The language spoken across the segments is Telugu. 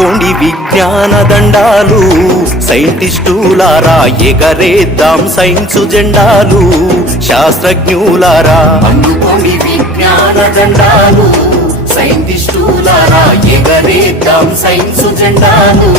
అందుకోండి విజ్ఞాన దండాలు, సైంటిస్టులారా ఎగరేద్దాం సైన్సు జెండాలు, శాస్త్రజ్ఞులారా అందుకోండి విజ్ఞాన దండాలు, సైంటిస్టులారా ఎగరేద్దాం సైన్సు జెండాలు,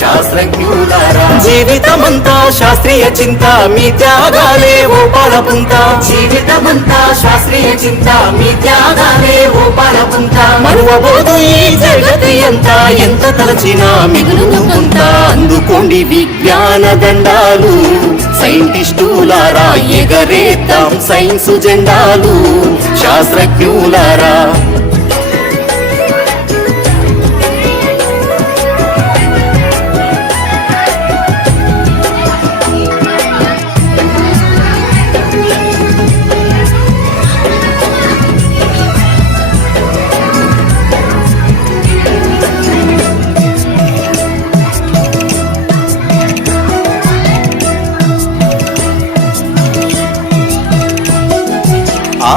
శాస్త్రజ్ఞులారా. జీవితమంతా శాస్త్రీయ చింత, మీ త్యాగాలే ఓ పాలపుంత, జీవితమంతా శాస్త్రీయ చింత, మీ త్యాగాలే ఓ పాలపుంత. మరువబోదు ఈ జగతి అంతా, ఎంత తలచినా మిగులును కొంత. అందుకోండి విజ్ఞాన దండాలు, సైంటిస్టులారా ఎగరేద్దాం సైన్సు జెండాలు, శాస్త్రజ్ఞులారా.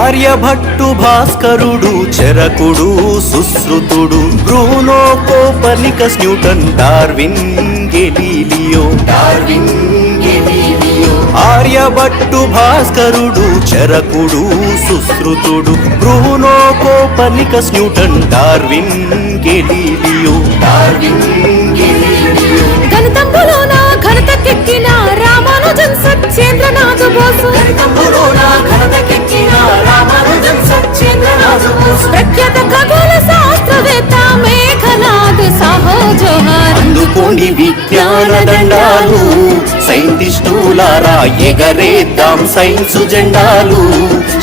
ఆర్యభట్టు, భాస్కరుడు, చరకుడు, సుశ్రుతుడు, Bruno, Copernicus, Newton, Darwin, Galileo. Aryabhata, భాస్కరుడు, చరకుడు, సుశ్రుతుడు, Bruno, Copernicus, Newton, Darwin, Galileo. గణితంబులోన ఘనతకెక్కిన రామానుజన్, సత్యేంద్రనాథ్ బోసు. ప్రఖ్యాత ఖగోళ శాస్త్రవేత్త మేఘనాథ్ సాహో జోహార్. అందుకోండి విజ్ఞాన దండాలు, సైంటిస్టులారా ఎగరేద్దాం సైన్సు జెండాలు,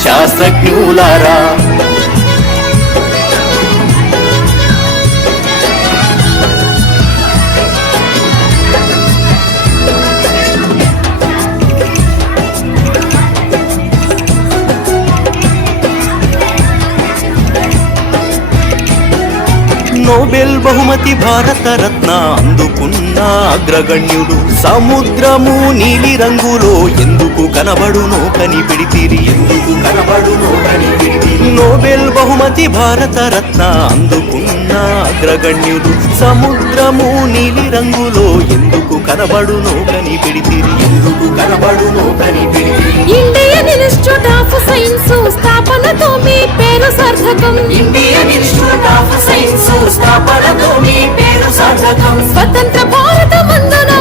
శాస్త్రజ్ఞులారా. నోబెల్ బహుమతి, భారత రత్న అందుకున్న అగ్రగణ్యుడు, సముద్రము నీలి రంగులో ఎందుకు కనబడునో కనిపెడితిరి, ఎందుకు కనబడునో కనిపెడితిరి. నోబెల్ బహుమతి, భారత రత్న అందుకున్న అగ్రగణ్యుడు, సముద్రము నీలి రంగులో ఎందుకు కనబడునో కనిపెడితిరి, ఎందుకు కనబడునో కనిపెడితిరి. ఇండియన్ ఇన్స్టిట్యూట్ ఆఫ్ సైన్స్ స్థాపనతో మీ పేరు సార్థకం, ఇండియన్ ఇన్స్టిట్యూట్ ఆఫ్ సైన్స్ స్థాపనతో మీ పేరు సార్థకం. స్వతంత్ర భారత మందున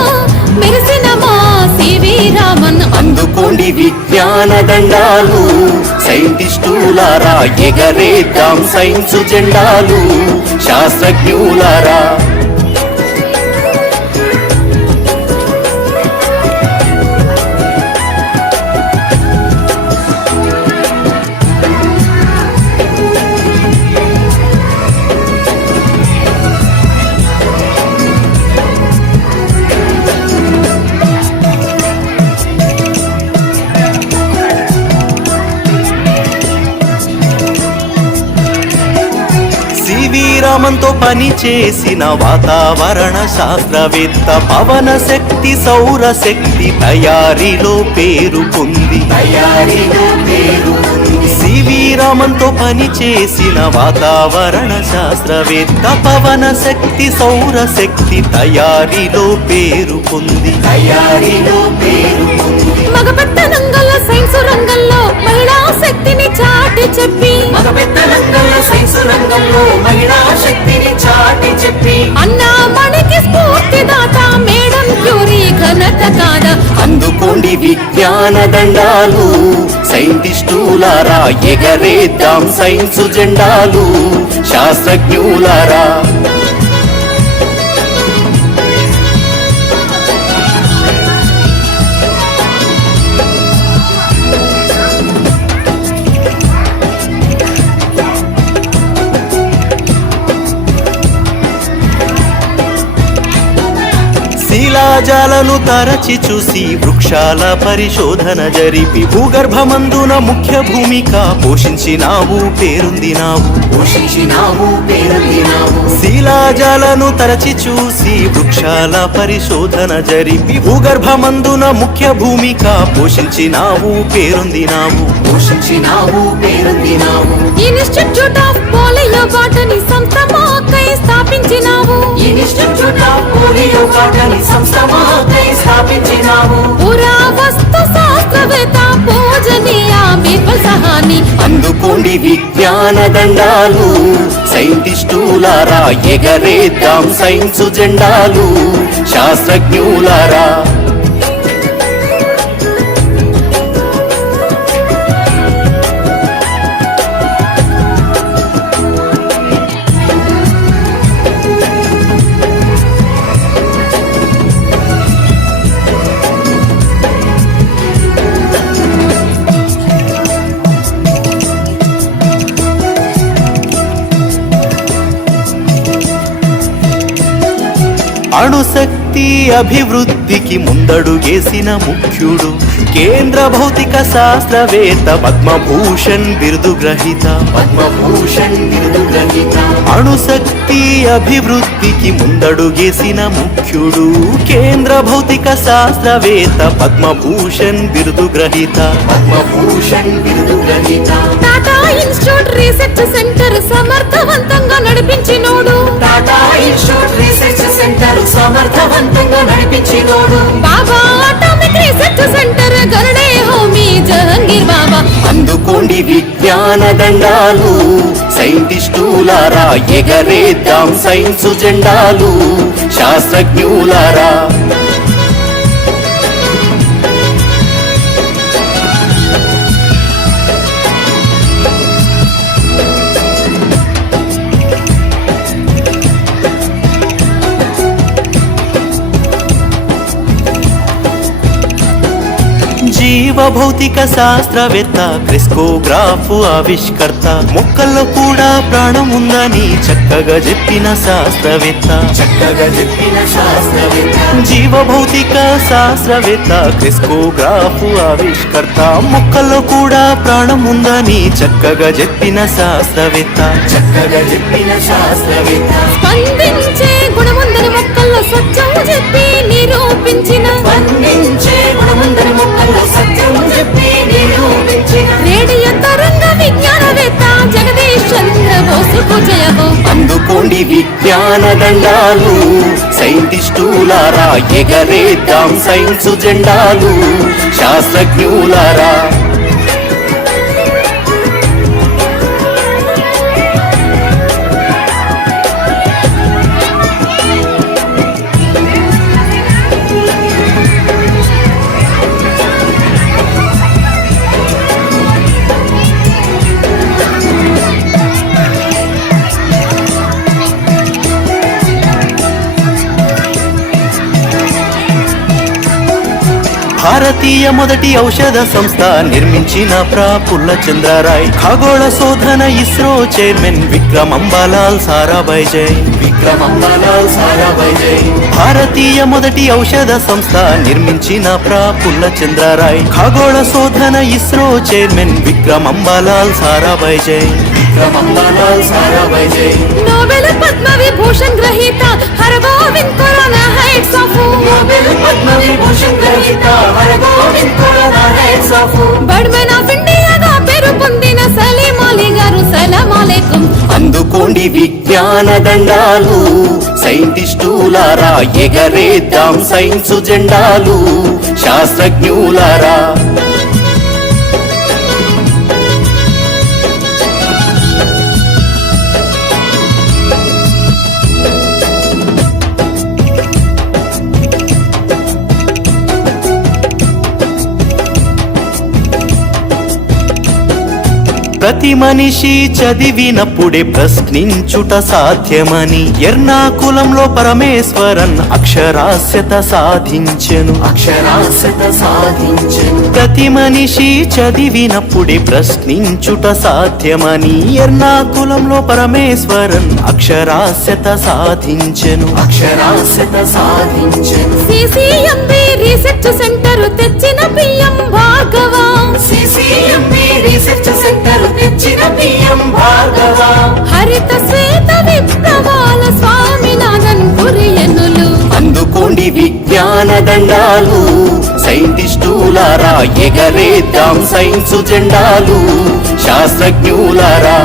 మెరిసిన మా సివి రామన్. అందుకోండి విజ్ఞాన దండాలు, సైంటిస్టులారా ఎగరేద్దాం సైన్సు జెండాలు, శాస్త్రజ్ఞులారా. రామంతో పని చేసిన వాతావరణ శాస్త్రవేత్త, పవన శక్తి, సౌర శక్తి తయారీలో పేరు పొంది, సివి రామంతో పని చేసిన వాతావరణ శాస్త్రవేత్త, పవన శక్తి, సౌర శక్తి తయారీలో పేరు పొంది, మగపెద్ద రంగంలో సైన్స్ రంగంలో మహిళా శక్తిని చాటి చెప్పి, అన్నా మనకి స్ఫూర్తిదాత మేడం క్యూరీ ఘనత కాదా. అందుకోండి విజ్ఞాన దండాలు, సైంటిస్టులారా ఎగరేద్దాం సైన్సు జెండాలు, శాస్త్రజ్ఞులారా. శిలాజాలను తరచి చూసి వృక్షాల పరిశోధన జరిపి, భూగర్భమందున ముఖ్య భూమిక పోషించినావు పేరొందినావు, శిలాజాలను తరచి చూసి వృక్షాల పరిశోధన జరిపి, భూగర్భమందున ముఖ్య భూమిక పోషించినావు పేరొందినావు, ఇన్స్టిట్యూట్ ఆఫ్ పోలియో బాటనీ సంస్థ మాకై స్థాపించినావు. ఇన్స్టిట్యూట్ ఆఫ్ పోలియో కాటని సంస్థ మాకై స్థాపించినావు. పురావస్తు శాస్త్రవేత్త పూజనీయ బీర్బల్ సహాని. అందుకోండి విజ్ఞాన దండాలు సైంటిస్టులారా, ఎగరేద్దాం సైన్సు జెండాలు శాస్త్రజ్ఞులారా. అణుశక్తి అభివృద్ధికి ముందడుగేసిన ముఖ్యుడు, కేంద్ర భౌతిక శాస్త్రవేత్త పద్మభూషణ్ బిరుదు గ్రహీత. పద్మభూషణ్ బిరుదు గ్రహీత. అణుశక్తి అభివృద్ధికి ముందడుగేసిన ముఖ్యుడు, కేంద్ర భౌతిక శాస్త్రవేత్త పద్మభూషణ్ బిరుదు గ్రహీత. పద్మభూషణ్ బిరుదు గ్రహీత. టాటా ఇన్స్టిట్యూట్ రీసెర్చ్ సెంటర్ సమర్థవంతంగా నడిపించినోడు. టాటా ఇన్స్టిట్యూట్ రీసెర్చ్ సెంటర్ సమర్థవంతంగా నడిపించినోడు. బాబా అటామిక్ రీసెర్చ్ సెంటర్ గరుడే హోమీ జహంగీర్ బాబా. అందుకోండి విజ్ఞాన దండాలు సైంటిస్టులారా, ఎగరేద్దాం సైన్సు జెండాలు శాస్త్రజ్ఞులారా. జీవ భౌతిక శాస్త్రవేత్త క్రిస్కోగ్రాఫ్ ఆవిష్కర్త, మొక్కల్లో కూడా ప్రాణం ఉందని చక్కగా చెప్పిన శాస్త్రవేత్త. చక్కగా చెప్పిన శాస్త్రవేత్త. జీవ భౌతిక శాస్త్రవేత్త క్రిస్కోగ్రాఫ్ ఆవిష్కర్త, మొక్కల్లో కూడా ప్రాణం ఉందని చక్కగా చెప్పిన శాస్త్రవేత్త. చక్కగా చెప్పిన శాస్త్రవేత్త. స్పందించే గుణముందని మొక్కల్లో సత్యం చెప్పి నిరూపించిన. స్పందించే గుణముందని మొక్కల్లో సత్యం చెప్పి నిరూపించిన. రేడియో తరంగ విజ్ఞానవేత్త జగదీష్ చంద్ర బోసుకు జయము. అందుకోండి విజ్ఞాన దండాలు సైంటిస్టులారా, ఎగరేద్దాం సైన్సు జెండాలు శాస్త్రజ్ఞులారా. భారతీయ మొదటి ఔషధ సంస్థ నిర్మించిన ప్రఫుల్ల చంద్రరాయ్, ఖగోళ శోధన ఇస్రో చైర్మన్ విక్రమ్ అంబాలాల్ సారాభాయ్ జై. విక్రమ్ అంబాలాల్ సారాభాయ్ జై. భారతీయ మొదటి ఔషధ సంస్థ నిర్మించిన ప్రఫుల్ల చంద్రరాయ్, ఖగోళ శోధన ఇస్రో చైర్మన్ విక్రమ్ అంబాలాల్ సారాభాయ్ జై. విక్రమ్ అంబాలాల్ సారాభాయ్ జై. నోబెల్ పద్మ విభూషణ్ గ్రహీత Hargovind Khurana heads of. Nobel Padma Vibhushan గ్రహీత Hargovind Khurana heads of. బడ్మెన్ of ఇండియాగా పేరు పొందిన సలీం అలీ గారు సలాం అలైకుం. అందుకోండి విజ్ఞాన దండాలు సైంటిస్టులారా, ఎగరేద్దాం సైన్సు జెండాలు శాస్త్రజ్ఞులారా. ప్రతి మనిషి చదివినప్పుడే ప్రశ్నించుట సాధ్యమని ఎర్నాకులంలో పరమేశ్వరన్ అక్షరాస్యత సాధించెను. అక్షరాస్యత సాధించెను. ప్రతి మనిషి చదివినప్పుడే ప్రశ్నించుట సాధ్యమని ఎర్నాకులంలో పరమేశ్వరన్ అక్షరాస్యత సాధించెను. అక్షరాస్యత సాధించెను. సిసిఎంబి రీసెర్చ్ సెంటర్ తెచ్చిన PM Bhargava. CCMB research centre తెచ్చిన పిఎం భార్గవ. హరిత శ్వేత విప్లవాల స్వామినాథన్ కురియనులు. అందుకోండి విజ్ఞాన దండాలు సైంటిస్టులారా, ఎగరేద్దాం సైన్సు జెండాలు శాస్త్రజ్ఞులారా.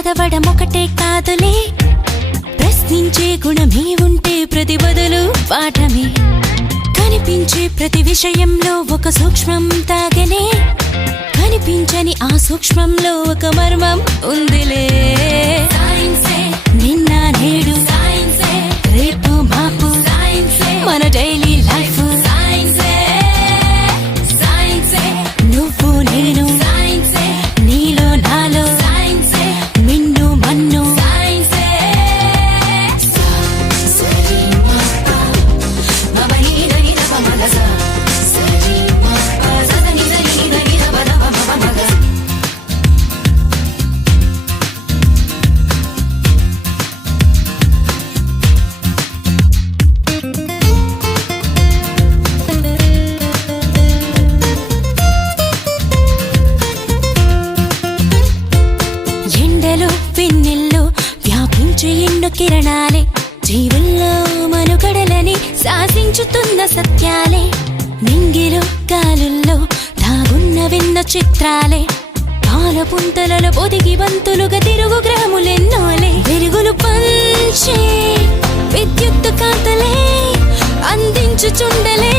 చదవడం ఒకటే కాదులే, ప్రశ్నించే గుణమే ఉంటే ప్రతి బదులు పాఠమే. కనిపించే ప్రతి విషయంలో ఒక సూక్ష్మం తాగనే, కనిపించని ఆ సూక్ష్మంలో ఒక మర్మం ఉందిలే. నిన్న నేడు రేపు మాపు మన డైలీ లైఫ్ నువ్వు నేను నీలో నాలో మిన్ను మన్ను ఎండలో వెన్నెల్లో వ్యాపించే ఎన్నో కిరణాలే, జీవుల్లో మనుగడలని శాసించుతున్న సత్యాలే. నింగిలో గాలుల్లో దాగున్నవెన్న చిత్రాలే, పాలపుంతలలో పొదిగి బంతులుగా తిరుగు గ్రాములెన్నోలే. వెలుగులు పంచే విద్యుత్తు కాంతలే అందించుచుండలే,